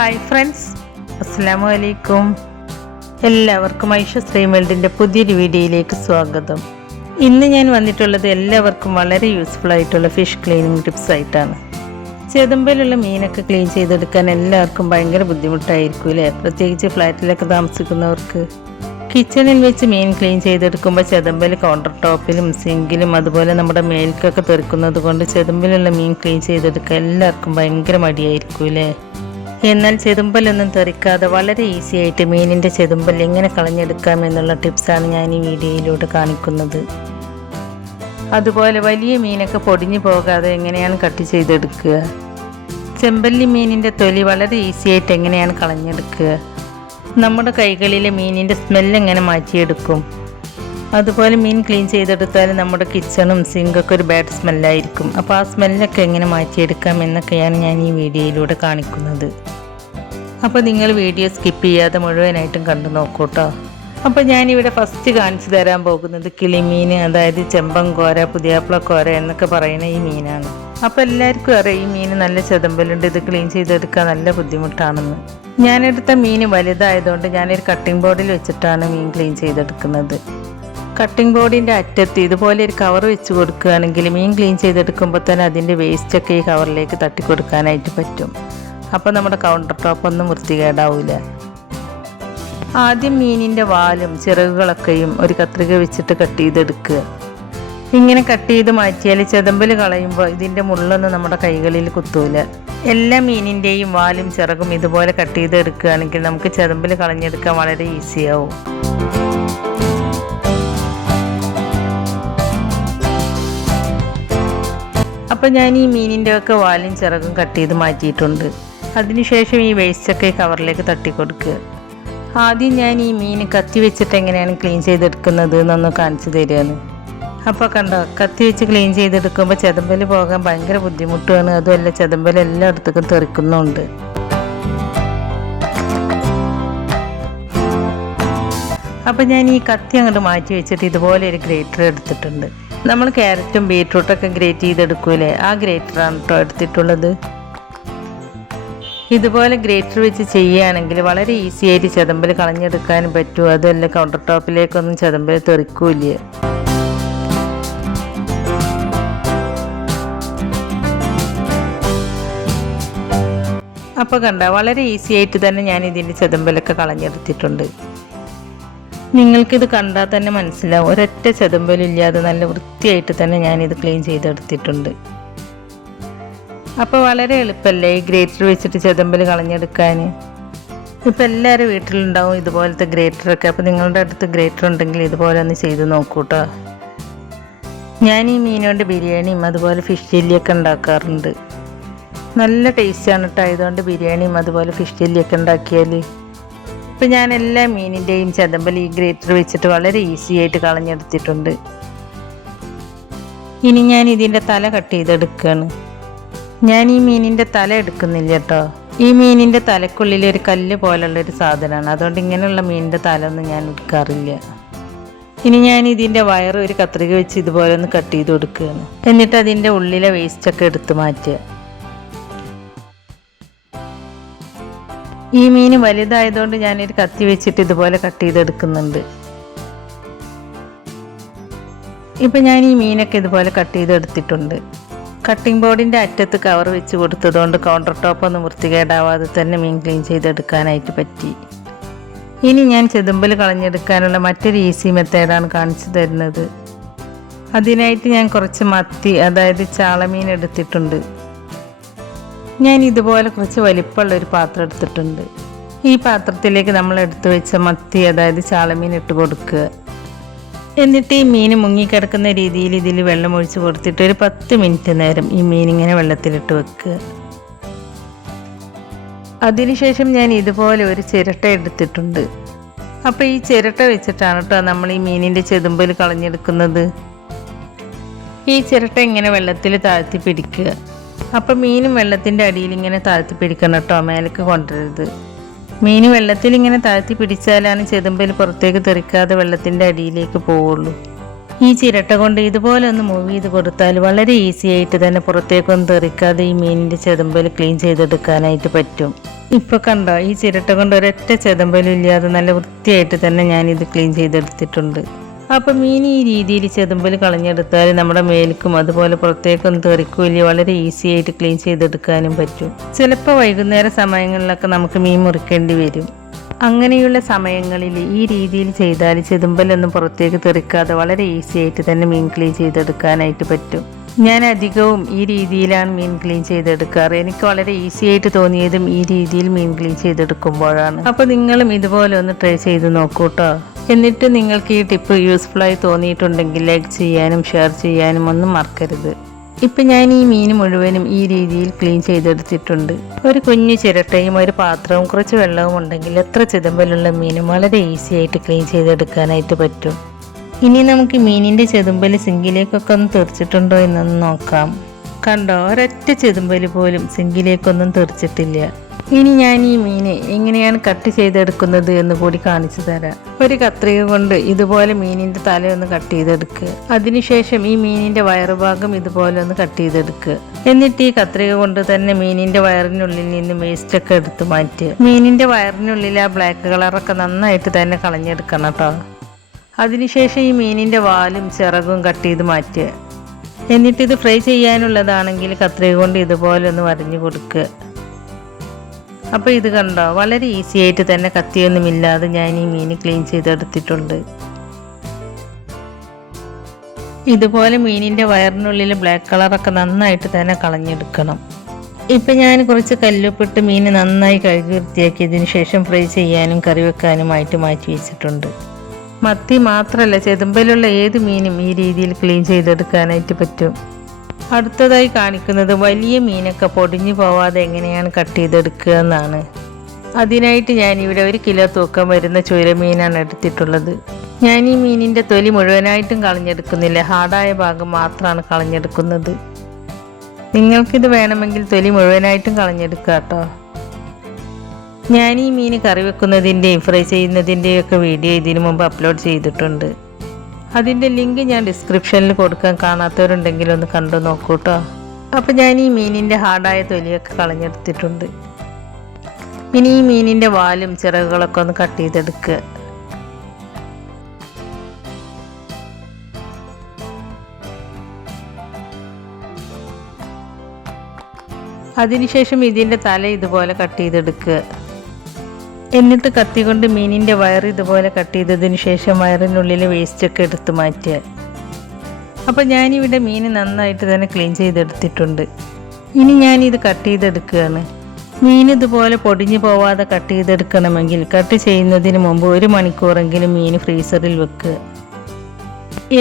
Hi friends, അസ്സലാമു അലൈക്കും. എല്ലാവർക്കും ഐഷ വേൾഡിൻ്റെ പുതിയൊരു വീഡിയോയിലേക്ക് സ്വാഗതം. ഇന്ന് ഞാൻ വന്നിട്ടുള്ളത് എല്ലാവർക്കും വളരെ യൂസ്ഫുൾ ആയിട്ടുള്ള ഫിഷ് ക്ലീനിങ് ടിപ്സ് ആയിട്ടാണ്. ചെതുമ്പലുള്ള മീനൊക്കെ ക്ലീൻ ചെയ്തെടുക്കാൻ എല്ലാവർക്കും ഭയങ്കര ബുദ്ധിമുട്ടായിരിക്കും അല്ലേ, പ്രത്യേകിച്ച് ഫ്ലാറ്റിലൊക്കെ താമസിക്കുന്നവർക്ക്. കിച്ചണിൽ വെച്ച് മീൻ ക്ലീൻ ചെയ്തെടുക്കുമ്പോൾ ചെതുമ്പൽ കൗണ്ടർ ടോപ്പിലും സിങ്കിലും അതുപോലെ നമ്മുടെ മേൽക്കൊക്കെ തെറിക്കുന്നത് കൊണ്ട് ചെതുമ്പലുള്ള മീൻ ക്ലീൻ ചെയ്തെടുക്കാൻ എല്ലാവർക്കും ഭയങ്കര മടിയായിരിക്കും അല്ലേ. എന്നാൽ ചെതുമ്പലൊന്നും തെറിക്കാതെ വളരെ ഈസി ആയിട്ട് മീനിൻ്റെ ചെതുമ്പൽ എങ്ങനെ കളഞ്ഞെടുക്കാം എന്നുള്ള ടിപ്സാണ് ഞാൻ ഈ വീഡിയോയിലൂടെ കാണിക്കുന്നത്. അതുപോലെ വലിയ മീനൊക്കെ പൊടിഞ്ഞു പോകാതെ എങ്ങനെയാണ് കട്ട് ചെയ്തെടുക്കുക, ചെമ്പല്ലി മീനിൻ്റെ തൊലി വളരെ ഈസി ആയിട്ട് എങ്ങനെയാണ് കളഞ്ഞെടുക്കുക, നമ്മുടെ കൈകളിലെ മീനിൻ്റെ സ്മെല്ല് എങ്ങനെ മാറ്റിയെടുക്കും, അതുപോലെ മീൻ ക്ലീൻ ചെയ്തെടുത്താൽ നമ്മുടെ കിച്ചണും സിങ്കൊക്കെ ഒരു ബാഡ് സ്മെല്ലായിരിക്കും. അപ്പോൾ ആ സ്മെല്ലൊക്കെ എങ്ങനെ മാറ്റിയെടുക്കാം എന്നൊക്കെയാണ് ഞാൻ ഈ വീഡിയോയിലൂടെ കാണിക്കുന്നത്. അപ്പോൾ നിങ്ങൾ വീഡിയോ സ്കിപ്പ് ചെയ്യാതെ മുഴുവനായിട്ടും കണ്ടു നോക്കൂ കേട്ടോ. അപ്പോൾ ഞാനിവിടെ ഫസ്റ്റ് കാണിച്ചു തരാൻ പോകുന്നത് കിളിമീൻ, അതായത് ചെമ്പൻകോര, പുതിയാപ്പിളക്കോര എന്നൊക്കെ പറയുന്ന ഈ മീനാണ്. അപ്പോൾ എല്ലാവർക്കും അറിയാം ഈ മീൻ നല്ല ചെതമ്പലുണ്ട്, ഇത് ക്ലീൻ ചെയ്തെടുക്കാൻ നല്ല ബുദ്ധിമുട്ടാണെന്ന്. ഞാനെടുത്ത മീൻ വലുതായതുകൊണ്ട് ഞാനൊരു കട്ടിംഗ് ബോർഡിൽ വെച്ചിട്ടാണ് മീൻ ക്ലീൻ ചെയ്തെടുക്കുന്നത്. കട്ടിംഗ് ബോർഡിൻ്റെ അറ്റത്ത് ഇതുപോലെ ഒരു കവർ വെച്ച് കൊടുക്കുകയാണെങ്കിൽ മീൻ ക്ലീൻ ചെയ്തെടുക്കുമ്പോൾ തന്നെ അതിൻ്റെ വേസ്റ്റൊക്കെ ഈ കവറിലേക്ക് തട്ടിക്കൊടുക്കാനായിട്ട് പറ്റും. അപ്പോൾ നമ്മുടെ കൗണ്ടർ ടോപ്പൊന്നും വൃത്തികേടാവില്ല. ആദ്യം മീനിൻ്റെ വാലും ചിറകുകളൊക്കെയും ഒരു കത്രിക വെച്ചിട്ട് കട്ട് ചെയ്തെടുക്കുക. ഇങ്ങനെ കട്ട് ചെയ്ത് മാറ്റിയാൽ ചെതമ്പൽ കളയുമ്പോൾ ഇതിൻ്റെ മുള്ളൊന്നും നമ്മുടെ കൈകളിൽ കുത്തൂല. എല്ലാ മീനിൻ്റെയും വാലും ചിറകും ഇതുപോലെ കട്ട് ചെയ്തെടുക്കുകയാണെങ്കിൽ നമുക്ക് ചെതമ്പൽ കളഞ്ഞെടുക്കാൻ വളരെ ഈസിയാവും. അപ്പോൾ ഞാൻ ഈ മീനിൻ്റെ ഒക്കെ വാലും ചിറകും കട്ട് ചെയ്ത് മാറ്റിയിട്ടുണ്ട്. അതിനുശേഷം ഈ വേസ്റ്റൊക്കെ കവറിലേക്ക് തട്ടിക്കൊടുക്കുക. ആദ്യം ഞാൻ ഈ മീൻ കത്തി വെച്ചിട്ട് എങ്ങനെയാണ് ക്ലീൻ ചെയ്തെടുക്കുന്നത് എന്നൊന്ന് കാണിച്ചു തരികയാണ്. അപ്പോൾ കണ്ടോ, കത്തി വെച്ച് ക്ലീൻ ചെയ്തെടുക്കുമ്പോൾ ചെതമ്പൽ പോകാൻ ഭയങ്കര ബുദ്ധിമുട്ടാണ്. അതുമല്ല ചെതമ്പൽ എല്ലായിടത്തേക്കും തെറിക്കുന്നുണ്ട്. അപ്പോൾ ഞാൻ ഈ കത്തി അങ്ങോട്ട് മാറ്റി വെച്ചിട്ട് ഇതുപോലെ ഒരു ഗ്രേറ്റർ എടുത്തിട്ടുണ്ട്. നമ്മൾ ക്യാരറ്റും ബീറ്റ്റൂട്ടൊക്കെ ഗ്രേറ്റ് ചെയ്തെടുക്കൂലേ, ആ ഗ്രേറ്ററാണ് കേട്ടോ എടുത്തിട്ടുള്ളത്. ഇതുപോലെ ഗ്രേറ്റർ വെച്ച് ചെയ്യുകയാണെങ്കിൽ വളരെ ഈസി ആയിട്ട് ചെതമ്പൽ കളഞ്ഞെടുക്കാനും പറ്റും. അതുമല്ല കൗണ്ടർ ടോപ്പിലേക്കൊന്നും ചെതമ്പൽ തെറിക്കൂല. അപ്പോൾ കണ്ട, വളരെ ഈസി ആയിട്ട് തന്നെ ഞാൻ ഇതിൻ്റെ ചെതമ്പലൊക്കെ കളഞ്ഞെടുത്തിട്ടുണ്ട്. നിങ്ങൾക്കിത് കണ്ടാൽ തന്നെ മനസ്സിലാവും, ഒരൊറ്റ ചെതമ്പലില്ലാതെ നല്ല വൃത്തിയായിട്ട് തന്നെ ഞാനിത് ക്ലീൻ ചെയ്തെടുത്തിട്ടുണ്ട്. അപ്പോൾ വളരെ എളുപ്പമല്ലേ ഈ ഗ്രേറ്റർ വെച്ചിട്ട് ചെതമ്പൽ കളഞ്ഞെടുക്കാൻ. ഇപ്പോൾ എല്ലാവരും വീട്ടിലുണ്ടാവും ഇതുപോലത്തെ ഗ്രേറ്ററൊക്കെ. അപ്പോൾ നിങ്ങളുടെ അടുത്ത് ഗ്രേറ്റർ ഉണ്ടെങ്കിൽ ഇതുപോലെ ഒന്ന് ചെയ്ത് നോക്കൂ കേട്ടോ. ഞാൻ ഈ മീനുകൊണ്ട് ബിരിയാണിയും അതുപോലെ ഫിഷ് ചില്ലിയൊക്കെ ഉണ്ടാക്കാറുണ്ട്. നല്ല ടേസ്റ്റാണ് കേട്ടോ. ആയതുകൊണ്ട് ബിരിയാണിയും അതുപോലെ ഫിഷ് ചില്ലിയൊക്കെ ഉണ്ടാക്കിയാൽ. ഇപ്പോൾ ഞാൻ എല്ലാ മീനിൻ്റെയും ചെതമ്പൽ ഈ ഗ്രേറ്റർ വെച്ചിട്ട് വളരെ ഈസി ആയിട്ട് കളഞ്ഞെടുത്തിട്ടുണ്ട്. ഇനി ഞാൻ ഇതിൻ്റെ തല കട്ട് ചെയ്തെടുക്കുകയാണ്. ഞാൻ ഈ മീനിൻ്റെ തല എടുക്കുന്നില്ല കേട്ടോ. ഈ മീനിൻ്റെ തലക്കുള്ളിൽ ഒരു കല്ല് പോലുള്ളൊരു സാധനമാണ്. അതുകൊണ്ട് ഇങ്ങനെയുള്ള മീനിൻ്റെ തല ഒന്നും ഞാൻ എടുക്കാറില്ല. ഇനി ഞാൻ ഇതിൻ്റെ വയറ് ഒരു കത്രിക വെച്ച് ഇതുപോലെ ഒന്ന് കട്ട് ചെയ്ത് കൊടുക്കുകയാണ്. എന്നിട്ട് അതിൻ്റെ ഉള്ളിലെ വേസ്റ്റൊക്കെ എടുത്ത് മാറ്റുക. ഈ മീൻ വലുതായതുകൊണ്ട് ഞാനൊരു കത്തി വെച്ചിട്ട് ഇതുപോലെ കട്ട് ചെയ്തെടുക്കുന്നുണ്ട്. ഇപ്പം ഞാൻ ഈ മീനൊക്കെ ഇതുപോലെ കട്ട് ചെയ്തെടുത്തിട്ടുണ്ട്. കട്ടിംഗ് ബോർഡിൻ്റെ അറ്റത്ത് കവർ വെച്ച് കൊടുത്തതുകൊണ്ട് കൗണ്ടർ ടോപ്പൊന്നും വൃത്തികേടാവാതെ തന്നെ മീൻ ക്ലീൻ ചെയ്തെടുക്കാനായിട്ട് പറ്റി. ഇനി ഞാൻ ചെതുമ്പൽ കളഞ്ഞെടുക്കാനുള്ള മറ്റൊരു ഈസി മെത്തേഡാണ് കാണിച്ചു തരുന്നത്. അതിനായിട്ട് ഞാൻ കുറച്ച് മത്തി, അതായത് ചാളമീൻ എടുത്തിട്ടുണ്ട്. ഞാൻ ഇതുപോലെ കുറച്ച് വലിപ്പമുള്ളൊരു പാത്രം എടുത്തിട്ടുണ്ട്. ഈ പാത്രത്തിലേക്ക് നമ്മൾ എടുത്തു വെച്ച മത്തി, അതായത് ചാളമീൻ ഇട്ട് കൊടുക്കുക. എന്നിട്ട് ഈ മീൻ മുങ്ങിക്കിടക്കുന്ന രീതിയിൽ ഇതിൽ വെള്ളം ഒഴിച്ച് കൊടുത്തിട്ട് ഒരു 10 മിനിറ്റ് നേരം ഈ മീൻ ഇങ്ങനെ വെള്ളത്തിലിട്ട് വെക്കുക. അതിനുശേഷം ഞാൻ ഇതുപോലെ ഒരു ചിരട്ട എടുത്തിട്ടുണ്ട്. അപ്പോൾ ഈ ചിരട്ട വെച്ചിട്ടാണ് കേട്ടോ നമ്മൾ ഈ മീനിൻ്റെ ചെതുമ്പൽ കളഞ്ഞെടുക്കുന്നത്. ഈ ചിരട്ട ഇങ്ങനെ വെള്ളത്തിൽ താഴ്ത്തി പിടിക്കുക. അപ്പോൾ മീനും വെള്ളത്തിൻ്റെ അടിയിൽ ഇങ്ങനെ താഴ്ത്തി പിടിക്കണം കേട്ടോ, മേലേക്ക് കൊണ്ടുവരരുത്. മീൻ വെള്ളത്തിൽ ഇങ്ങനെ താഴ്ത്തി പിടിച്ചാലാണ് ചെതുമ്പൽ പുറത്തേക്ക് തെറിക്കാതെ വെള്ളത്തിൻ്റെ അടിയിലേക്ക് പോവുള്ളൂ. ഈ ചിരട്ട കൊണ്ട് ഇതുപോലെ ഒന്ന് മൂവ് ചെയ്ത് കൊടുത്താൽ വളരെ ഈസി ആയിട്ട് തന്നെ പുറത്തേക്കൊന്നും തെറിക്കാതെ ഈ മീനിൻ്റെ ചെതമ്പൽ ക്ലീൻ ചെയ്തെടുക്കാനായിട്ട് പറ്റും. ഇപ്പോൾ കണ്ടോ, ഈ ചിരട്ട കൊണ്ട് ഒരൊറ്റ ചെതമ്പലും ഇല്ലാതെ നല്ല വൃത്തിയായിട്ട് തന്നെ ഞാനിത് ക്ലീൻ ചെയ്തെടുത്തിട്ടുണ്ട്. അപ്പോൾ മീൻ ഈ രീതിയിൽ ചെതുമ്പൽ കളഞ്ഞെടുത്താൽ നമ്മുടെ മേൽക്കും അതുപോലെ പുറത്തേക്കൊന്നും തെറിക്കില്ല, വളരെ ഈസി ആയിട്ട് ക്ലീൻ ചെയ്തെടുക്കാനും പറ്റും. ചിലപ്പോൾ വൈകുന്നേര സമയങ്ങളിലൊക്കെ നമുക്ക് മീൻ മുറിക്കേണ്ടി വരും. അങ്ങനെയുള്ള സമയങ്ങളിൽ ഈ രീതിയിൽ ചെയ്താൽ ചെതുമ്പലൊന്നും പുറത്തേക്ക് തെറിക്കാതെ വളരെ ഈസി ആയിട്ട് തന്നെ മീൻ ക്ലീൻ ചെയ്തെടുക്കാനായിട്ട് പറ്റും. ഞാൻ അധികവും ഈ രീതിയിലാണ് മീൻ ക്ലീൻ ചെയ്തെടുക്കാറ്. എനിക്ക് വളരെ ഈസി ആയിട്ട് തോന്നിയതും ഈ രീതിയിൽ മീൻ ക്ലീൻ ചെയ്തെടുക്കുമ്പോഴാണ്. അപ്പോൾ നിങ്ങളും ഇതുപോലെ ഒന്ന് ട്രൈ ചെയ്ത് നോക്കൂ കേട്ടോ. എന്നിട്ട് നിങ്ങൾക്ക് ഈ ടിപ്പ് യൂസ്ഫുള്ളായി തോന്നിയിട്ടുണ്ടെങ്കിൽ ലൈക്ക് ചെയ്യാനും ഷെയർ ചെയ്യാനും ഒന്നും മറക്കരുത്. ഇപ്പം ഞാൻ ഈ മീൻ മുഴുവനും ഈ രീതിയിൽ ക്ലീൻ ചെയ്തെടുത്തിട്ടുണ്ട്. ഒരു കുഞ്ഞു ചിരട്ടയും ഒരു പാത്രവും കുറച്ച് വെള്ളവും ഉണ്ടെങ്കിൽ എത്ര ചെതുമ്പലുള്ള മീനും വളരെ ഈസി ആയിട്ട് ക്ലീൻ ചെയ്തെടുക്കാനായിട്ട് പറ്റും. ഇനി നമുക്ക് മീനിൻ്റെ ചെതുമ്പൽ സിങ്കിലേക്കൊക്കെ ഒന്ന് തെറിച്ചിട്ടുണ്ടോ എന്നൊന്ന് നോക്കാം. കണ്ടോ, ഒരൊറ്റ ചെതുമ്പൽ പോലും സിങ്കിലേക്കൊന്നും തെറിച്ചിട്ടില്ല. ഇനി ഞാൻ ഈ മീനെ എങ്ങനെയാണ് കട്ട് ചെയ്തെടുക്കുന്നത് എന്ന് കൂടി കാണിച്ചു തരാം. ഒരു കത്രിക കൊണ്ട് ഇതുപോലെ മീനിൻ്റെ തലയൊന്ന് കട്ട് ചെയ്തെടുക്കുക. അതിനുശേഷം ഈ മീനിൻ്റെ വയറുഭാഗം ഇതുപോലെ ഒന്ന് കട്ട് ചെയ്തെടുക്കുക. എന്നിട്ട് ഈ കത്രിക കൊണ്ട് തന്നെ മീനിൻ്റെ വയറിനുള്ളിൽ നിന്ന് വേസ്റ്റൊക്കെ എടുത്ത് മാറ്റുക. മീനിൻ്റെ വയറിനുള്ളിൽ ആ ബ്ലാക്ക് കളറൊക്കെ നന്നായിട്ട് തന്നെ കളഞ്ഞെടുക്കണം കേട്ടോ. അതിനുശേഷം ഈ മീനിൻ്റെ വാലും ചിറകും കട്ട് ചെയ്ത് മാറ്റുക. എന്നിട്ടിത് ഫ്രൈ ചെയ്യാനുള്ളതാണെങ്കിൽ കത്രിക കൊണ്ട് ഇതുപോലെ ഒന്ന് വരഞ്ഞു കൊടുക്കുക. അപ്പോൾ ഇത് കണ്ടോ, വളരെ ഈസി ആയിട്ട് തന്നെ കത്തിയൊന്നുമില്ലാതെ ഞാൻ ഈ മീൻ ക്ലീൻ ചെയ്തെടുത്തിട്ടുണ്ട്. ഇതുപോലെ മീനിൻ്റെ വയറിനുള്ളിൽ ബ്ലാക്ക് കളറൊക്കെ നന്നായിട്ട് തന്നെ കളഞ്ഞെടുക്കണം. ഇപ്പം ഞാൻ കുറച്ച് കല്ലുപ്പിട്ട് മീൻ നന്നായി കഴുകി വൃത്തിയാക്കിയതിന് ശേഷം ഫ്രൈ ചെയ്യാനും കറി വെക്കാനുമായിട്ട് മാറ്റി വെച്ചിട്ടുണ്ട്. മത്തി മാത്രമല്ല, ചെതുമ്പലുള്ള ഏത് മീനും ഈ രീതിയിൽ ക്ലീൻ ചെയ്തെടുക്കാനായിട്ട് പറ്റും. അടുത്തതായി കാണിക്കുന്നത് വലിയ മീനൊക്കെ പൊടിഞ്ഞു പോവാതെ എങ്ങനെയാണ് കട്ട് ചെയ്തെടുക്കുക എന്നാണ്. അതിനായിട്ട് ഞാനിവിടെ 1 കിലോ തൂക്കം വരുന്ന ചൂരമീനാണ് എടുത്തിട്ടുള്ളത്. ഞാൻ ഈ മീനിൻ്റെ തൊലി മുഴുവനായിട്ടും കളഞ്ഞെടുക്കുന്നില്ല, ഹാർഡായ ഭാഗം മാത്രമാണ് കളഞ്ഞെടുക്കുന്നത്. നിങ്ങൾക്കിത് വേണമെങ്കിൽ തൊലി മുഴുവനായിട്ടും കളഞ്ഞെടുക്കുക കേട്ടോ. ഞാൻ ഈ മീൻ കറി വെക്കുന്നതിൻ്റെയും ഫ്രൈ ചെയ്യുന്നതിൻ്റെയും ഒക്കെ വീഡിയോ ഇതിനു മുമ്പ് അപ്ലോഡ് ചെയ്തിട്ടുണ്ട്. അതിൻ്റെ ലിങ്ക് ഞാൻ ഡിസ്ക്രിപ്ഷനിൽ കൊടുക്കാൻ, കാണാത്തവരുണ്ടെങ്കിൽ ഒന്ന് കണ്ടു നോക്കൂ കേട്ടോ. അപ്പോൾ ഞാൻ ഈ മീനിൻ്റെ ഹാർഡായ തൊലിയൊക്കെ കളഞ്ഞെടുത്തിട്ടുണ്ട്. ഇനി ഈ മീനിൻ്റെ വാലും ചിറകുകളൊക്കെ ഒന്ന് കട്ട് ചെയ്തെടുക്കുക. അതിനുശേഷം ഇതിൻ്റെ തല ഇതുപോലെ കട്ട് ചെയ്തെടുക്കുക. എന്നിട്ട് കത്തി കൊണ്ട് മീനിൻ്റെ വയർ ഇതുപോലെ കട്ട് ചെയ്തതിന് ശേഷം വയറിനുള്ളിലെ വേസ്റ്റൊക്കെ എടുത്ത് മാറ്റുക. അപ്പോൾ ഞാനിവിടെ മീൻ നന്നായിട്ട് തന്നെ ക്ലീൻ ചെയ്തെടുത്തിട്ടുണ്ട്. ഇനി ഞാനിത് കട്ട് ചെയ്തെടുക്കുകയാണ്. മീൻ ഇതുപോലെ പൊടിഞ്ഞു പോവാതെ കട്ട് ചെയ്തെടുക്കണമെങ്കിൽ കട്ട് ചെയ്യുന്നതിന് മുമ്പ് 1 മണിക്കൂറെങ്കിലും മീൻ ഫ്രീസറിൽ വെക്കുക.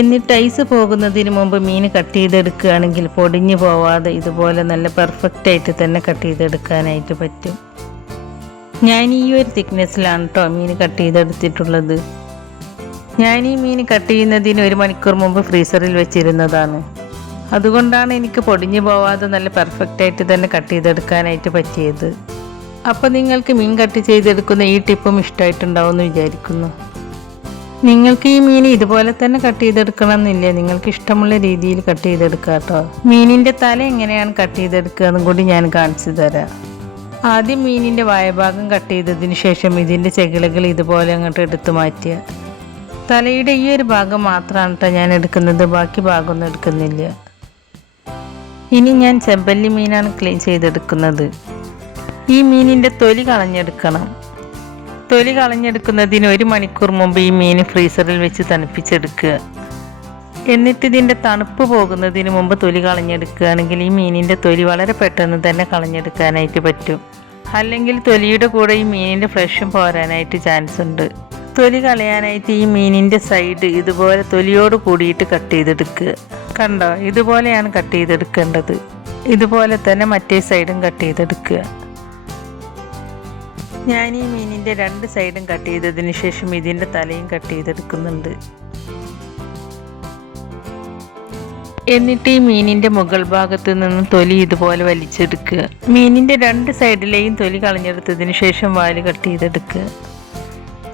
എന്നിട്ട് ഐസ് പോകുന്നതിന് മുമ്പ് മീൻ കട്ട് ചെയ്തെടുക്കുകയാണെങ്കിൽ പൊടിഞ്ഞു പോവാതെ ഇതുപോലെ നല്ല പെർഫെക്റ്റായിട്ട് തന്നെ കട്ട് ചെയ്തെടുക്കാനായിട്ട് പറ്റും. ഞാൻ ഈ ഒരു തിക്നെസ്സിലാണ് കേട്ടോ മീൻ കട്ട് ചെയ്തെടുത്തിട്ടുള്ളത്. ഞാൻ ഈ മീൻ കട്ട് ചെയ്യുന്നതിന് 1 മണിക്കൂർ മുമ്പ് ഫ്രീസറിൽ വെച്ചിരുന്നതാണ്. അതുകൊണ്ടാണ് എനിക്ക് പൊടിഞ്ഞു പോവാതെ നല്ല പെർഫെക്റ്റായിട്ട് തന്നെ കട്ട് ചെയ്തെടുക്കാനായിട്ട് പറ്റിയത്. അപ്പോൾ നിങ്ങൾക്ക് മീൻ കട്ട് ചെയ്തെടുക്കുന്ന ഈ ടിപ്പും ഇഷ്ടമായിട്ടുണ്ടാവുമെന്ന് വിചാരിക്കുന്നു. നിങ്ങൾക്ക് ഈ മീൻ ഇതുപോലെ തന്നെ കട്ട് ചെയ്തെടുക്കണം എന്നില്ല, നിങ്ങൾക്ക് ഇഷ്ടമുള്ള രീതിയിൽ കട്ട് ചെയ്തെടുക്കാം കേട്ടോ. മീനിൻ്റെ തല എങ്ങനെയാണ് കട്ട് ചെയ്തെടുക്കുക എന്നും കൂടി ഞാൻ കാണിച്ചു തരാം. ആദ്യം മീനിൻ്റെ വായഭാഗം കട്ട് ചെയ്തതിന് ശേഷം ഇതിൻ്റെ ചെകിളകൾ ഇതുപോലെ അങ്ങോട്ട് എടുത്തു മാറ്റുക. തലയുടെ ഈ ഒരു ഭാഗം മാത്രമാണ് കേട്ടോ ഞാൻ എടുക്കുന്നത്, ബാക്കി ഭാഗമൊന്നും എടുക്കുന്നില്ല. ഇനി ഞാൻ ചെമ്പല്ലി മീനാണ് ക്ലീൻ ചെയ്തെടുക്കുന്നത്. ഈ മീനിൻ്റെ തൊലി കളഞ്ഞെടുക്കണം. തൊലി കളഞ്ഞെടുക്കുന്നതിന് 1 മണിക്കൂർ മുമ്പ് ഈ മീൻ ഫ്രീസറിൽ വെച്ച് തണുപ്പിച്ചെടുക്കുക. എന്നിട്ട് ഇതിൻ്റെ തണുപ്പ് പോകുന്നതിന് മുമ്പ് തൊലി കളഞ്ഞെടുക്കുകയാണെങ്കിൽ ഈ മീനിൻ്റെ തൊലി വളരെ പെട്ടെന്ന് തന്നെ കളഞ്ഞെടുക്കാനായിട്ട് പറ്റും. അല്ലെങ്കിൽ തൊലിയുടെ കൂടെ ഈ മീനിൻ്റെ ഫ്ലഷും പോരാനായിട്ട് ചാൻസ് ഉണ്ട്. തൊലി കളയാനായിട്ട് ഈ മീനിൻ്റെ സൈഡ് ഇതുപോലെ തൊലിയോട് കൂടിയിട്ട് കട്ട് ചെയ്തെടുക്കുക. കണ്ടോ, ഇതുപോലെയാണ് കട്ട് ചെയ്തെടുക്കേണ്ടത്. ഇതുപോലെ തന്നെ മറ്റേ സൈഡും കട്ട് ചെയ്തെടുക്കുക. ഞാൻ ഈ മീനിൻ്റെ 2 സൈഡും കട്ട് ചെയ്തതിന് ശേഷം ഇതിൻ്റെ തലയും കട്ട് ചെയ്തെടുക്കുന്നുണ്ട്. എന്നിട്ട് ഈ മീനിൻ്റെ മുകൾ ഭാഗത്തു നിന്നും തൊലി ഇതുപോലെ വലിച്ചെടുക്കുക. മീനിൻ്റെ 2 സൈഡിലെയും തൊലി കളഞ്ഞെടുത്തതിന് ശേഷം വാല് കട്ട് ചെയ്തെടുക്കുക.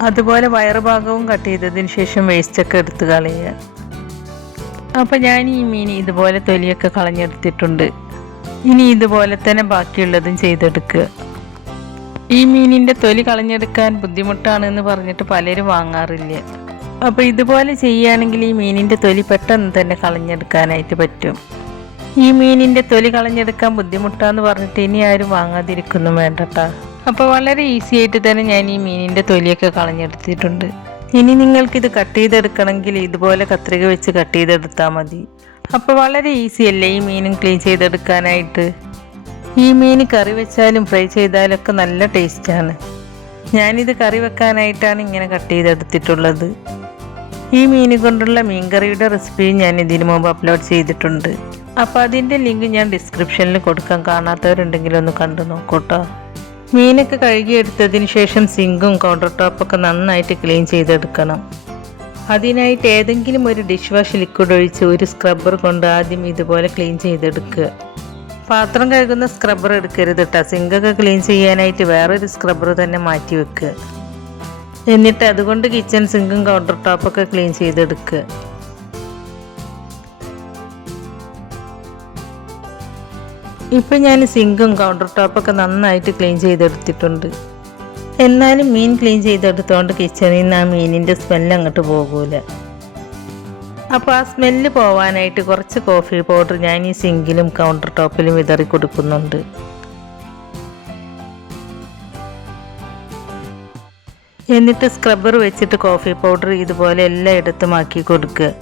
അതുപോലെ വയറുഭാഗവും കട്ട് ചെയ്തതിന് ശേഷം വേസ്റ്റൊക്കെ എടുത്ത് കളയുക. അപ്പോൾ ഞാൻ ഈ മീൻ ഇതുപോലെ തൊലിയൊക്കെ കളഞ്ഞെടുത്തിട്ടുണ്ട്. ഇനി ഇതുപോലെ തന്നെ ബാക്കിയുള്ളതും ചെയ്തെടുക്കുക. ഈ മീനിൻ്റെ തൊലി കളഞ്ഞെടുക്കാൻ ബുദ്ധിമുട്ടാണെന്ന് പറഞ്ഞിട്ട് പലരും വാങ്ങാറില്ല. അപ്പോൾ ഇതുപോലെ ചെയ്യുകയാണെങ്കിൽ ഈ മീനിൻ്റെ തൊലി പെട്ടെന്ന് തന്നെ കളഞ്ഞെടുക്കാനായിട്ട് പറ്റും. ഈ മീനിൻ്റെ തൊലി കളഞ്ഞെടുക്കാൻ ബുദ്ധിമുട്ടാന്ന് പറഞ്ഞിട്ട് ഇനി ആരും വാങ്ങാതിരിക്കുന്നു വേണ്ടട്ടാ. അപ്പോൾ വളരെ ഈസി ആയിട്ട് തന്നെ ഞാൻ ഈ മീനിൻ്റെ തൊലിയൊക്കെ കളഞ്ഞെടുത്തിട്ടുണ്ട്. ഇനി നിങ്ങൾക്കിത് കട്ട് ചെയ്തെടുക്കണമെങ്കിൽ ഇതുപോലെ കത്രിക വെച്ച് കട്ട് ചെയ്തെടുത്താൽ മതി. അപ്പോൾ വളരെ ഈസി അല്ലേ ഈ മീനും ക്ലീൻ ചെയ്തെടുക്കാനായിട്ട്. ഈ മീൻ കറി വെച്ചാലും ഫ്രൈ ചെയ്താലൊക്കെ നല്ല ടേസ്റ്റാണ്. ഞാനിത് കറി വെക്കാനായിട്ടാണ് ഇങ്ങനെ കട്ട് ചെയ്തെടുത്തിട്ടുള്ളത്. ഈ മീൻ കൊണ്ടുള്ള മീൻകറിയുടെ റെസിപ്പിയും ഞാൻ ഇതിനു മുമ്പ് അപ്ലോഡ് ചെയ്തിട്ടുണ്ട്. അപ്പോൾ അതിൻ്റെ ലിങ്ക് ഞാൻ ഡിസ്ക്രിപ്ഷനിൽ കൊടുക്കാം. കാണാത്തവരുണ്ടെങ്കിൽ ഒന്ന് കണ്ടു നോക്കൂട്ടോ. മീനൊക്കെ കഴുകിയെടുത്തതിന് ശേഷം സിങ്കും കൗണ്ടർ ടോപ്പൊക്കെ നന്നായിട്ട് ക്ലീൻ ചെയ്തെടുക്കണം. അതിനായിട്ട് ഏതെങ്കിലും ഒരു ഡിഷ് വാഷ് ലിക്വിഡ് ഒഴിച്ച് ഒരു സ്ക്രബ്ബർ കൊണ്ട് ആദ്യം ഇതുപോലെ ക്ലീൻ ചെയ്തെടുക്കുക. പാത്രം കഴുകുന്ന സ്ക്രബ്ബർ എടുക്കരുത് കേട്ടോ. സിങ്കൊക്കെ ക്ലീൻ ചെയ്യാനായിട്ട് വേറൊരു സ്ക്രബ്ബർ തന്നെ മാറ്റി വെക്കുക. എന്നിട്ട് അതുകൊണ്ട് കിച്ചൺ സിങ്കും കൗണ്ടർ ടോപ്പൊക്കെ ക്ലീൻ ചെയ്തെടുക്കുക. ഇപ്പം ഞാൻ സിങ്കും കൗണ്ടർ ടോപ്പൊക്കെ നന്നായിട്ട് ക്ലീൻ ചെയ്തെടുത്തിട്ടുണ്ട്. എന്നാലും മീൻ ക്ലീൻ ചെയ്തെടുത്തോണ്ട് കിച്ചണിൽ നിന്ന് ആ മീനിൻ്റെ സ്മെല്ല് അങ്ങോട്ട് പോകൂല. അപ്പോൾ ആ സ്മെല്ല് പോവാനായിട്ട് കുറച്ച് കോഫി പൗഡർ ഞാൻ ഈ സിങ്കിലും കൗണ്ടർ ടോപ്പിലും വിതറി കൊടുക്കുന്നുണ്ട്. എന്നിട്ട് സ്ക്രബ്ബർ വെച്ചിട്ട് കോഫി പൗഡർ ഇതുപോലെ എല്ലായിടത്തും ആക്കി കൊടുക്കുക.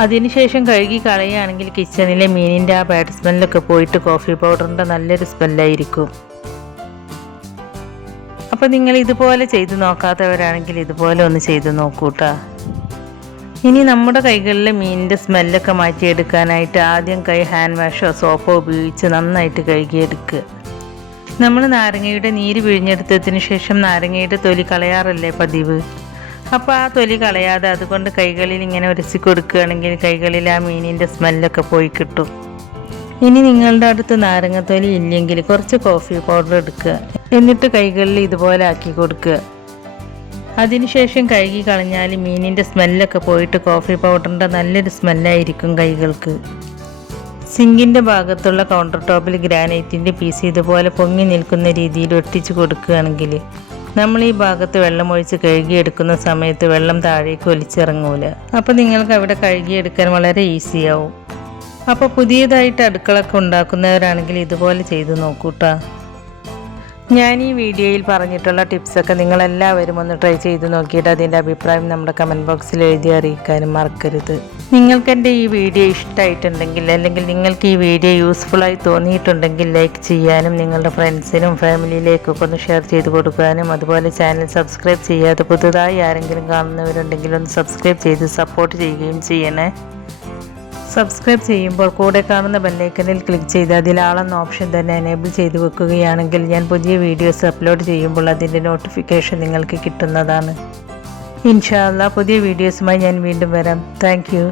അതിനുശേഷം കഴുകി കളയുകയാണെങ്കിൽ കിച്ചണിലെ മീനിൻ്റെ ആ ബാഡ് സ്മെല്ലൊക്കെ പോയിട്ട് കോഫി പൗഡറിൻ്റെ നല്ലൊരു സ്മെല്ലായിരിക്കും. അപ്പോൾ നിങ്ങൾ ഇതുപോലെ ചെയ്ത് നോക്കാത്തവരാണെങ്കിൽ ഇതുപോലെ ഒന്ന് ചെയ്ത് നോക്കൂട്ടാ. ഇനി നമ്മുടെ കൈകളിലെ മീനിൻ്റെ സ്മെല്ലൊക്കെ മാറ്റിയെടുക്കാനായിട്ട് ആദ്യം കൈ ഹാൻഡ് വാഷോ സോപ്പോ ഉപയോഗിച്ച് നന്നായിട്ട് കഴുകിയെടുക്കുക. നമ്മൾ നാരങ്ങയുടെ നീര് പിഴിഞ്ഞെടുത്തതിന് ശേഷം നാരങ്ങയുടെ തൊലി കളയാറല്ലേ പതിവ്. അപ്പോൾ ആ തൊലി കളയാതെ അതുകൊണ്ട് കൈകളിൽ ഇങ്ങനെ ഉരಸಿ കൊടുക്കുകയാണെങ്കിൽ കൈകളിൽ ആ മീനിൻ്റെ സ്മെല്ലൊക്കെ പോയി കിട്ടും. ഇനി നിങ്ങളുടെ അടുത്ത് നാരങ്ങത്തൊലി ഇല്ലെങ്കിൽ കുറച്ച് കോഫി പൗഡർ എടുക്കുക. എന്നിട്ട് കൈകളിൽ ഇതുപോലെ ആക്കി കൊടുക്കുക. അതിനുശേഷം കഴുകി കളഞ്ഞാൽ മീനിൻ്റെ സ്മെല്ലൊക്കെ പോയിട്ട് കോഫി പൗഡറിൻ്റെ നല്ലൊരു സ്മെല്ലായിരിക്കും കൈകൾക്ക്. സിങ്കിൻ്റെ ഭാഗത്തുള്ള കൗണ്ടർ ടോപ്പിൽ ഗ്രാനൈറ്റിൻ്റെ പീസ് ഇതുപോലെ പൊങ്ങി നിൽക്കുന്ന രീതിയിൽ ഒട്ടിച്ച് കൊടുക്കുകയാണെങ്കിൽ നമ്മൾ ഈ ഭാഗത്ത് വെള്ളം ഒഴിച്ച് കഴുകിയെടുക്കുന്ന സമയത്ത് വെള്ളം താഴേക്ക് ഒലിച്ചിറങ്ങൂല. അപ്പോൾ നിങ്ങൾക്ക് അവിടെ കഴുകിയെടുക്കാൻ വളരെ ഈസിയാവും. അപ്പോൾ പുതിയതായിട്ട് അടുക്കളൊക്കെ ഉണ്ടാക്കുന്നവരാണെങ്കിൽ ഇതുപോലെ ചെയ്ത് നോക്കൂട്ടാ. ഞാൻ ഈ വീഡിയോയിൽ പറഞ്ഞിട്ടുള്ള ടിപ്സൊക്കെ നിങ്ങളെല്ലാവരും ഒന്ന് ട്രൈ ചെയ്ത് നോക്കിയിട്ട് അതിൻ്റെ അഭിപ്രായം നമ്മുടെ കമൻറ്റ് ബോക്സിൽ എഴുതി അറിയിക്കാനും മറക്കരുത്. നിങ്ങൾക്ക് എൻ്റെ ഈ വീഡിയോ ഇഷ്ടമായിട്ടുണ്ടെങ്കിൽ അല്ലെങ്കിൽ നിങ്ങൾക്ക് ഈ വീഡിയോ യൂസ്ഫുള്ളായി തോന്നിയിട്ടുണ്ടെങ്കിൽ ലൈക്ക് ചെയ്യാനും നിങ്ങളുടെ ഫ്രണ്ട്സിനും ഫാമിലിയിലേക്കൊക്കെ ഒന്ന് ഷെയർ ചെയ്ത് കൊടുക്കാനും അതുപോലെ ചാനൽ സബ്സ്ക്രൈബ് ചെയ്യാതെ പുതുതായി ആരെങ്കിലും കാണുന്നവരുണ്ടെങ്കിൽ ഒന്ന് സബ്സ്ക്രൈബ് ചെയ്ത് സപ്പോർട്ട് ചെയ്യുകയും ചെയ്യണേ. സബ്സ്ക്രൈബ് ചെയ്യുമ്പോൾ കൂടെ കാണുന്ന ബെല്ലൈക്കനിൽ ക്ലിക്ക് ചെയ്ത് അതിൽ ആളെന്ന ഓപ്ഷൻ തന്നെ എനേബിൾ ചെയ്ത് വെക്കുകയാണെങ്കിൽ ഞാൻ പുതിയ വീഡിയോസ് അപ്ലോഡ് ചെയ്യുമ്പോൾ അതിൻ്റെ നോട്ടിഫിക്കേഷൻ നിങ്ങൾക്ക് കിട്ടുന്നതാണ്. ഇൻഷാ അല്ലാഹ് പുതിയ വീഡിയോസുമായി ഞാൻ വീണ്ടും വരാം. Thank you.